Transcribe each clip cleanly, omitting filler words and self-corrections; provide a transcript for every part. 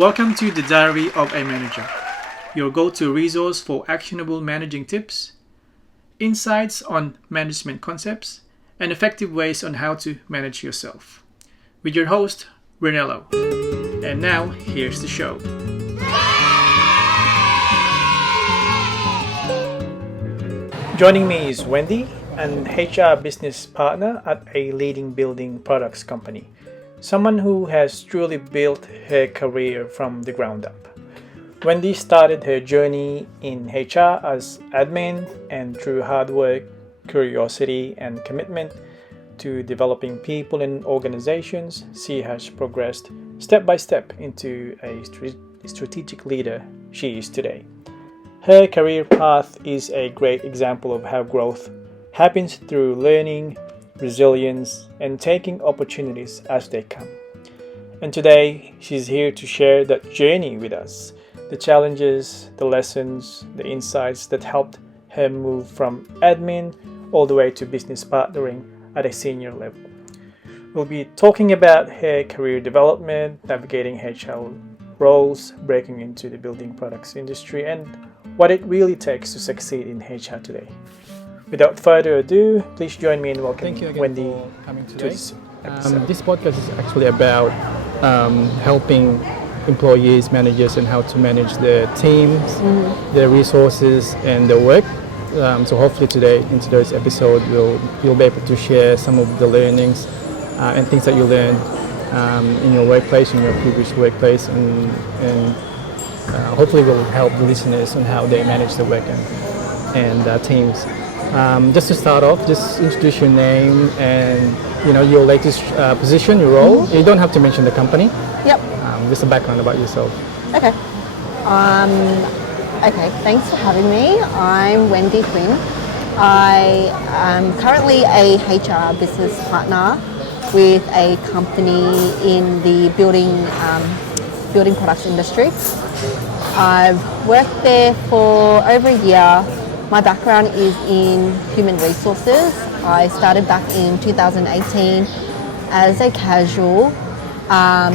Welcome to the Diary of a Manager, your go-to resource for actionable managing tips, insights on management concepts, and effective ways on how to manage yourself. With your host, Brunello. And now, here's the show. Joining me is Wendy, an HR business partner at a leading building products company. Someone who has truly built her career from the ground up. Wendy started her journey in HR as admin, and through hard work, curiosity, and commitment to developing people and organizations, she has progressed step by step into a strategic leader she is today. Her career path is a great example of how growth happens through learning, resilience, and taking opportunities as they come. And today, she's here to share that journey with us, the challenges, the lessons, the insights that helped her move from admin all the way to business partnering at a senior level. We'll be talking about her career development, navigating HR roles, breaking into the building products industry, and what it really takes to succeed in HR today. Without further ado, please join me in welcoming Wendy for coming to today. this episode. This podcast is actually about helping employees, managers, and how to manage their teams, their resources, and their work. So hopefully today, in today's episode, you'll be able to share some of the learnings and things that you learned in your workplace, in your previous workplace, and hopefully will help the listeners on how they manage their work and teams. Just to start off, just introduce your name and your latest position, your role. You don't have to mention the company. Yep. Just a background about yourself. Okay. Okay. Thanks for having me. I'm Wendy Quinn. I am currently a HR business partner with a company in the building products industry. I've worked there for over a year. My background is in human resources. I started back in 2018 as a casual,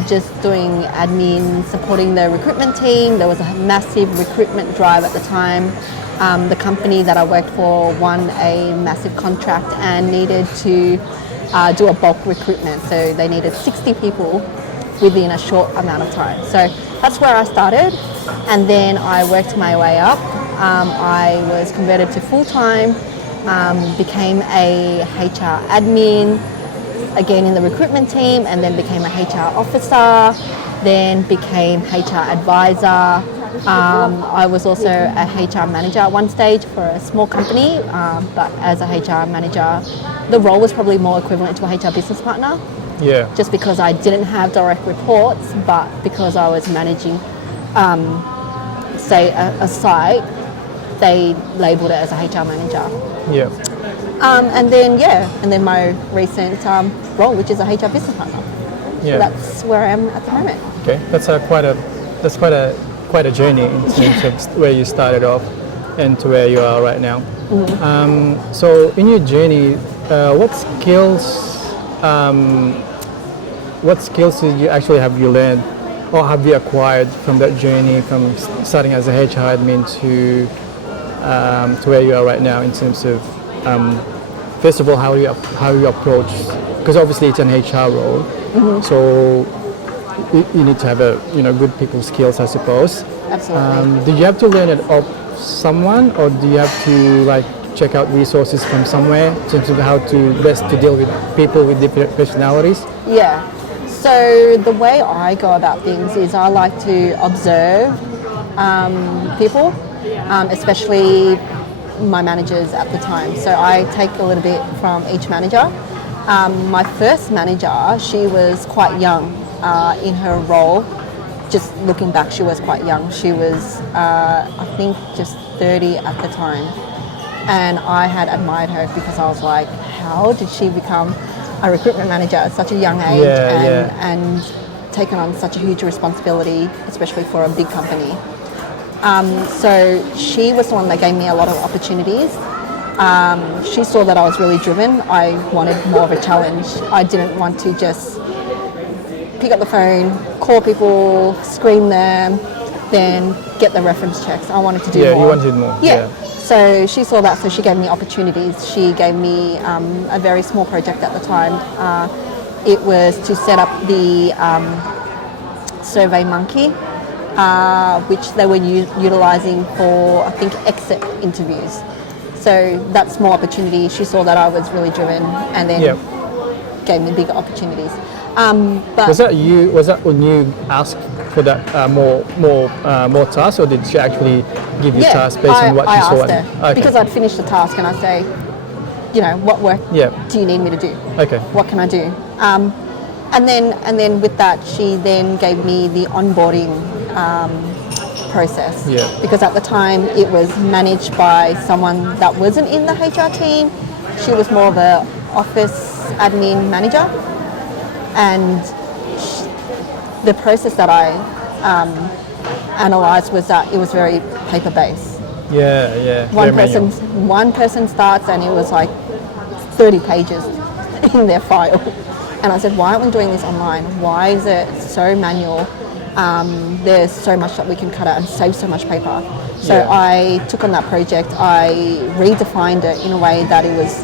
just doing admin, supporting the recruitment team. There was a massive recruitment drive at the time. The company that I worked for won a massive contract and needed to do a bulk recruitment. So they needed 60 people within a short amount of time. So that's where I started, and then I worked my way up. I was converted to full-time, became a HR admin, again in the recruitment team, and then became a HR officer, then became HR advisor. I was also a HR manager at one stage for a small company, but as a HR manager, the role was probably more equivalent to a HR business partner. Yeah. Just because I didn't have direct reports, but because I was managing, say, a site, they labelled it as a HR manager. Yeah. And then my recent role, which is a HR business partner. Yeah. So that's where I am at the moment. Okay. That's quite a journey in terms of where you started off and to where you are right now. Mm-hmm. So in your journey, what skills did you actually have you learned or have you acquired from that journey, from starting as a HR admin to where you are right now, in terms of first of all how you approach, because obviously it's an HR role, so you need to have good people skills, I suppose. Absolutely. Did you have to learn it off someone, or do you have to check out resources from somewhere in terms of how to best to deal with people with different personalities? Yeah. So the way I go about things is I like to observe people, especially my managers at the time. So I take a little bit from each manager. My first manager, she was quite young in her role. Just looking back, she was quite young. She was, I think, just 30 at the time. And I had admired her because I was like, how did she become a recruitment manager at such a young age and taken on such a huge responsibility, especially for a big company. So she was the one that gave me a lot of opportunities. She saw that I was really driven. I wanted more of a challenge. I didn't want to just pick up the phone, call people, screen them, then get the reference checks. I wanted to do more. Yeah, you wanted more. Yeah. So she saw that, so she gave me opportunities. She gave me a very small project at the time. It was to set up the Survey Monkey, which they were utilising for, I think, exit interviews. So that small opportunity, she saw that I was really driven, and then gave me bigger opportunities. But was that you? Was that when you asked for that more tasks, or did she actually give you tasks based on what I you saw? asked her because I'd finished the task, and I'd say, what work do you need me to do? Okay. What can I do? And then with that, she then gave me the onboarding process. Yeah. Because at the time it was managed by someone that wasn't in the HR team. She was more of a office admin manager, and the process that I analysed was that it was very paper based. Yeah. One person starts, and it was like 30 pages in their file. And I said, why aren't we doing this online? Why is it so manual? There's so much that we can cut out and save so much paper. So I took on that project. I redefined it in a way that it was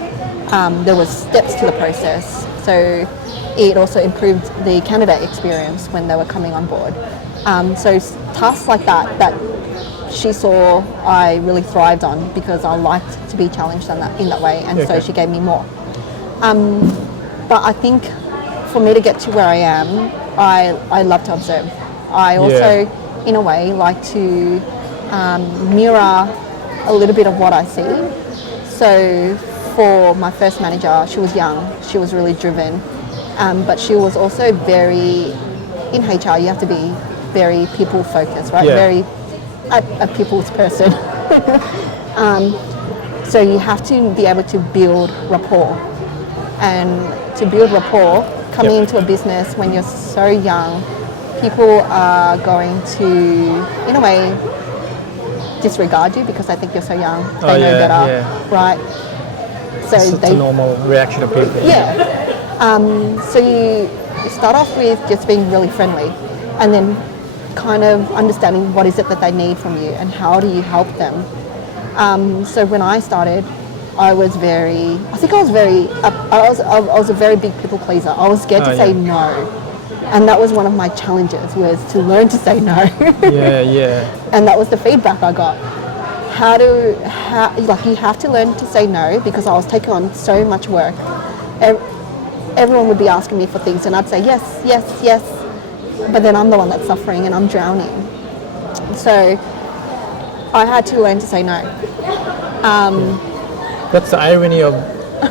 there was steps to the process. So it also improved the candidate experience when they were coming on board. So tasks like that she saw I really thrived on, because I liked to be challenged in that way, and so she gave me more. But I think for me to get to where I am, I love to observe. I also, in a way, like to mirror a little bit of what I see. So for my first manager, she was young, she was really driven, but she was also very, in HR you have to be very people focused, right? Very a people's person. So you have to be able to build rapport, and to build rapport, coming into a business when you're so young, people are going to, in a way, disregard you because I think you're so young. They know better, right? So it's a normal reaction of people. So you start off with just being really friendly, and then kind of understanding what is it that they need from you and how do you help them. So when I started, I was a very big people pleaser. I was scared to say no, and that was one of my challenges, was to learn to say no. And that was the feedback I got. You have to learn to say no, because I was taking on so much work. Everyone would be asking me for things, and I'd say yes, but then I'm the one that's suffering and I'm drowning. So I had to learn to say no. That's the irony of,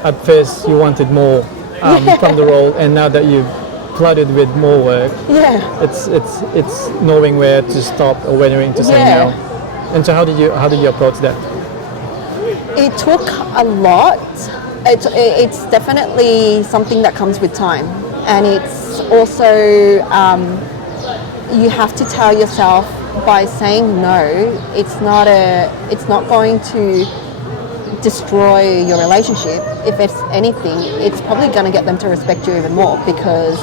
at first you wanted more from the role, and now that you've flooded with more work, it's knowing where to stop or when to say no. And so how did you approach that? It took a lot. It's definitely something that comes with time, and it's also you have to tell yourself, by saying no, it's not going to destroy your relationship. If it's anything, it's probably going to get them to respect you even more, because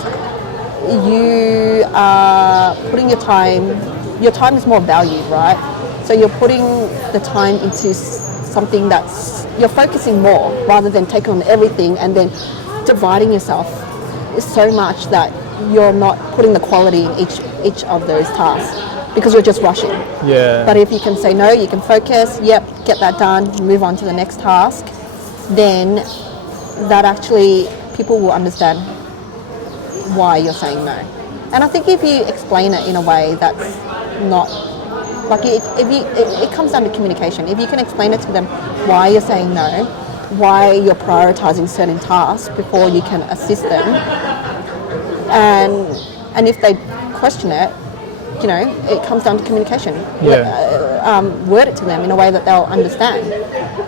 you are putting your time is more valued, right? So you're putting the time into something you're focusing more, rather than taking on everything and then dividing yourself so much that you're not putting the quality in each of those tasks, because you're just rushing. But if you can say no, you can focus, get that done, move on to the next task, then that actually, people will understand why you're saying no. And I think if you explain it in a way that's not, like, it comes down to communication. If you can explain it to them why you're saying no, why you're prioritizing certain tasks before you can assist them, and if they question it, it comes down to communication. Word it to them in a way that they'll understand.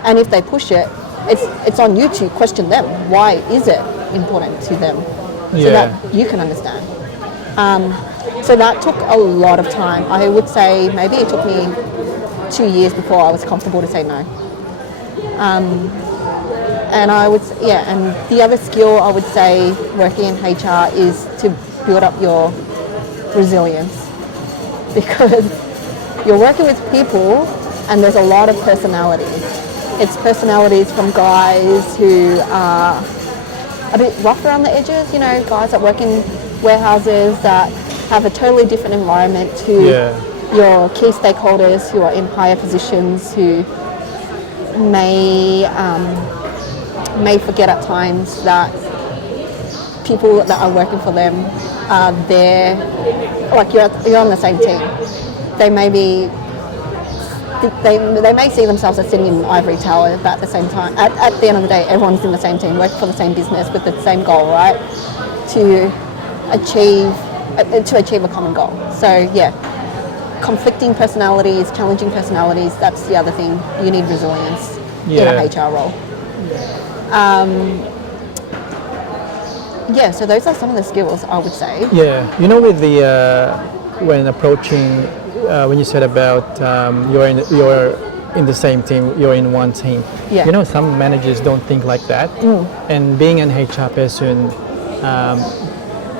And if they push it, it's on you to question them. Why is it important to them? So that you can understand. So that took a lot of time. I would say maybe it took me 2 years before I was comfortable to say no. And and the other skill I would say working in HR is to build up your resilience, because you're working with people and there's a lot of personalities. It's personalities from guys who are a bit rough around the edges, guys that work in warehouses that have a totally different environment to your key stakeholders who are in higher positions, who may forget at times that people that are working for them are there, like you're on the same team. They may see themselves as sitting in an ivory tower, but at the same time, at the end of the day, everyone's in the same team, working for the same business with the same goal, right? To achieve a common goal. So yeah, conflicting personalities, challenging personalities, that's the other thing. You need resilience in a HR role. So those are some of the skills I would say. Yeah, with the when approaching, when you said about you're in the same team, you're in one team. Yeah. Some managers don't think like that, and being an HR person,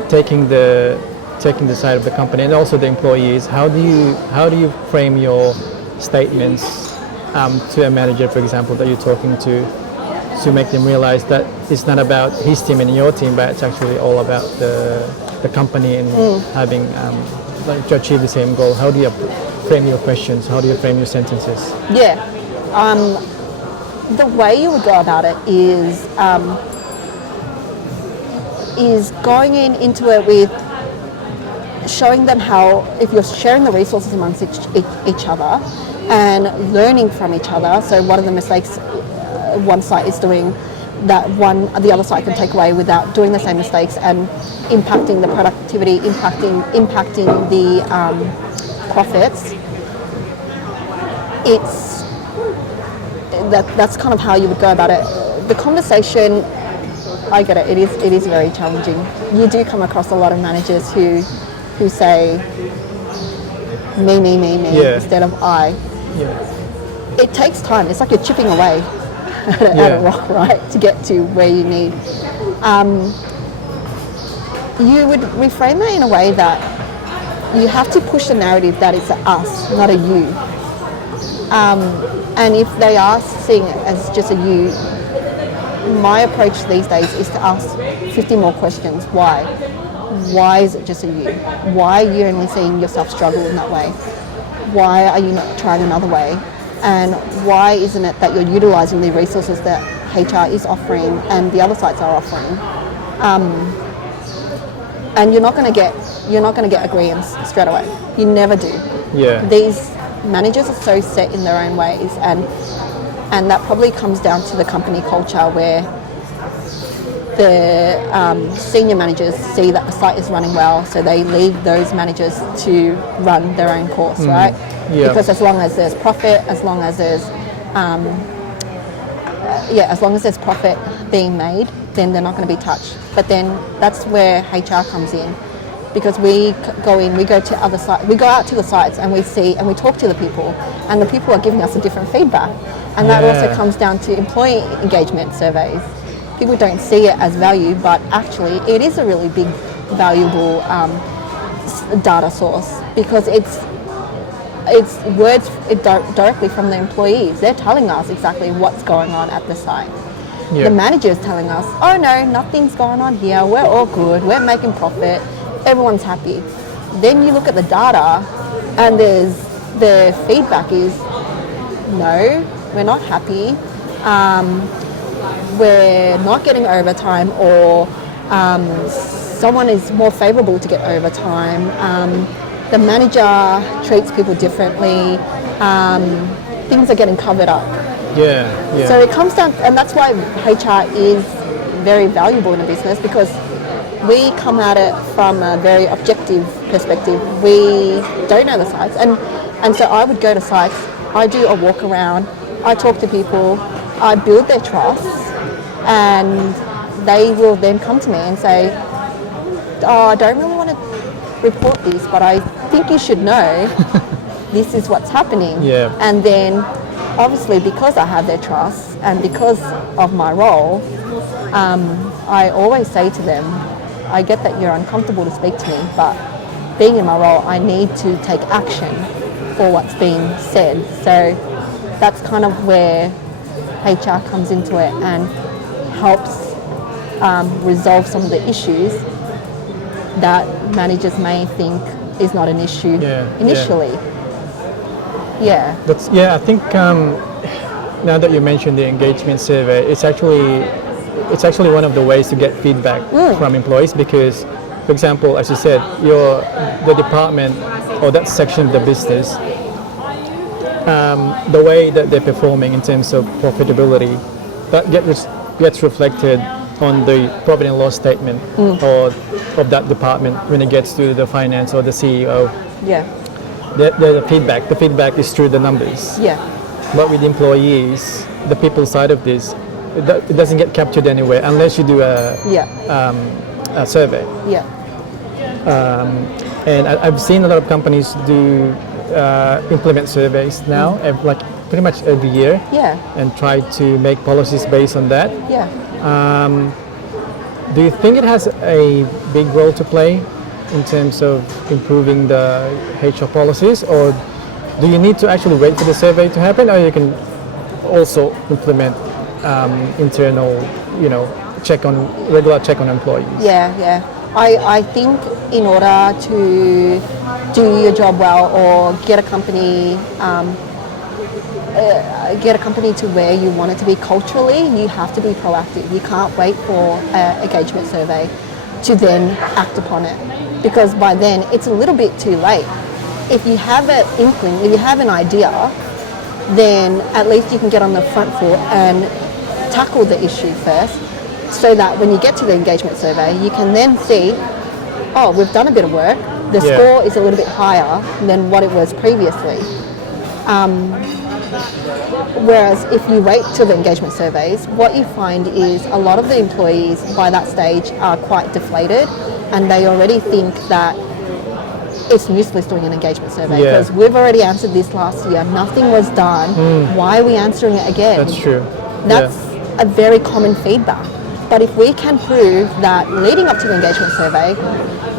taking the side of the company and also the employees, how do you frame your statements to a manager, for example, that you're talking to make them realize that it's not about his team and your team, but it's actually all about the company and having to achieve the same goal? How do you frame your questions? How do you frame your sentences? Yeah. The way you would go about it is going into it with showing them how, if you're sharing the resources amongst each other and learning from each other, so what are the mistakes one site is doing that the other site can take away without doing the same mistakes and impacting the productivity, impacting the profits. That's kind of how you would go about it. The conversation, I get it. It is very challenging. You do come across a lot of managers who say me instead of I. Yeah. It takes time. It's like you're chipping away at a rock, right, to get to where you need. You would reframe that in a way that you have to push the narrative that it's a us, not a you. And if they are seeing it as just a you, my approach these days is to ask 50 more questions. Why? Why is it just a you? Why are you only seeing yourself struggle in that way? Why are you not trying another way? And why isn't it that you're utilising the resources that HR is offering and the other sites are offering? And you're not going to get agreements straight away. You never do. Yeah. These managers are so set in their own ways, and that probably comes down to the company culture where the senior managers see that the site is running well, so they leave those managers to run their own course, right? Yeah. Because as long as there's profit, as long as there's profit being made, then they're not going to be touched. But then that's where HR comes in, because we go to other sites, we go out to the sites and we see and we talk to the people, and the people are giving us a different feedback, and that also comes down to employee engagement surveys. People don't see it as value, but actually it is a really big, valuable data source, because it's words directly from the employees. They're telling us exactly what's going on at the site. Yeah. The manager's telling us, oh no, nothing's going on here, we're all good, we're making profit, everyone's happy. Then you look at the data and the feedback is, no, we're not happy, we're not getting overtime, or someone is more favourable to get overtime, the manager treats people differently, things are getting covered up. Yeah. So it comes down, and that's why HR is very valuable in a business, because we come at it from a very objective perspective. We don't know the sites, and so I would go to sites, I do a walk around, I talk to people, I build their trust, and they will then come to me and say, oh, I don't really want to report this, but I think you should know this is what's happening. Yeah. And then obviously, because I have their trust and because of my role, I always say to them, I get that you're uncomfortable to speak to me, but being in my role, I need to take action for what's being said. So that's kind of where HR comes into it and helps resolve some of the issues that managers may think is not an issue initially. I think now that you mentioned the engagement survey, it's actually one of the ways to get feedback from employees, because, for example, as you said, the department or that section of the business, the way that they're performing in terms of profitability, that gets reflected on the profit and loss statement or of that department when it gets to the finance or the CEO. The feedback is through the numbers. But with employees, the people side of this, it doesn't get captured anywhere unless you do a survey. And I've seen a lot of companies do implement surveys now, like pretty much every year, and try to make policies based on that. Do you think it has a big role to play in terms of improving the HR policies, or do you need to actually wait for the survey to happen, or you can also implement internal, regular check on employees? I think in order to do your job well or get a company to where you want it to be culturally, you have to be proactive. You can't wait for an engagement survey to then act upon it, because by then it's a little bit too late. If you have an inkling, if you have an idea, then at least you can get on the front foot and tackle the issue first, so that when you get to the engagement survey, you can then see, oh, we've done a bit of work, the score is a little bit higher than what it was previously. Whereas if you wait till the engagement surveys, what you find is a lot of the employees by that stage are quite deflated, and they already think that it's useless doing an engagement survey because we've already answered this last year, nothing was done, why are we answering it again? That's true. That's a very common feedback. But if we can prove that leading up to the engagement survey,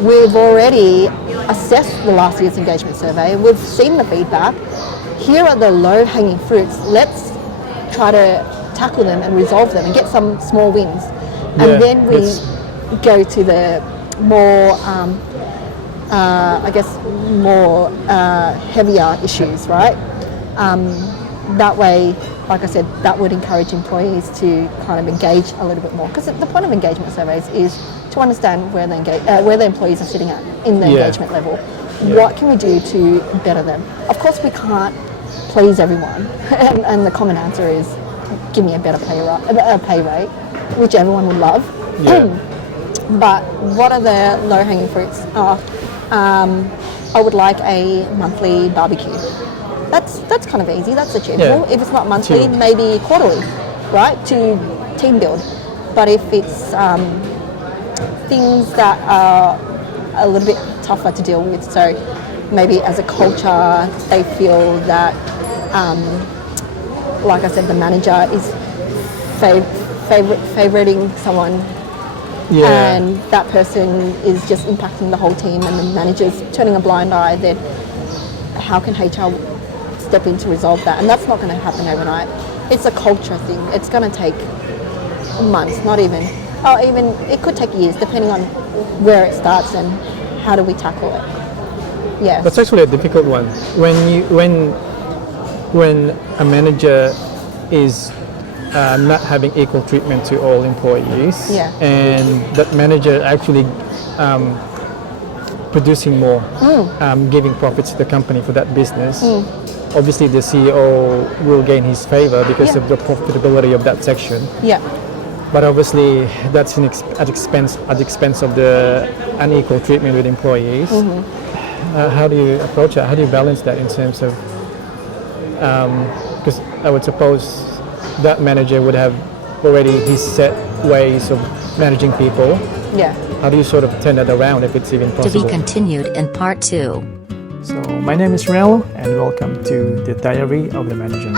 we've already assessed the last year's engagement survey, we've seen the feedback, here are the low-hanging fruits, let's try to tackle them and resolve them and get some small wins. And then we go to the more, more heavier issues, right? That way, like I said, that would encourage employees to kind of engage a little bit more, because the point of engagement surveys is to understand where the employees are sitting at in the engagement level. What can we do to better them? Of course, we can't please everyone, and the common answer is give me a better pay rate, which everyone would love. But what are the low-hanging fruits? I would like a monthly barbecue. That's kind of easy, that's achievable. If it's not monthly, maybe quarterly, right, to team build. But if it's things that are a little bit tougher to deal with, so maybe as a culture they feel that, like I said, the manager is favoriting someone, and that person is just impacting the whole team and the manager's turning a blind eye, then how can HR step in to resolve that? And that's not going to happen overnight. It's a culture thing. It's going to take months, not even, it could take years, depending on where it starts and how do we tackle it. That's actually a difficult one. When a manager is not having equal treatment to all employees, and that manager actually producing more, giving profits to the company for that business, obviously the CEO will gain his favor because of the profitability of that section. But obviously that's at expense of the unequal treatment with employees. How do you approach that? How do you balance that in terms of, because I would suppose that manager would have already his set ways of managing people. How do you sort of turn that around if it's even possible? To be continued in part 2. So my name is Rel, and welcome to the Diary of the Manager.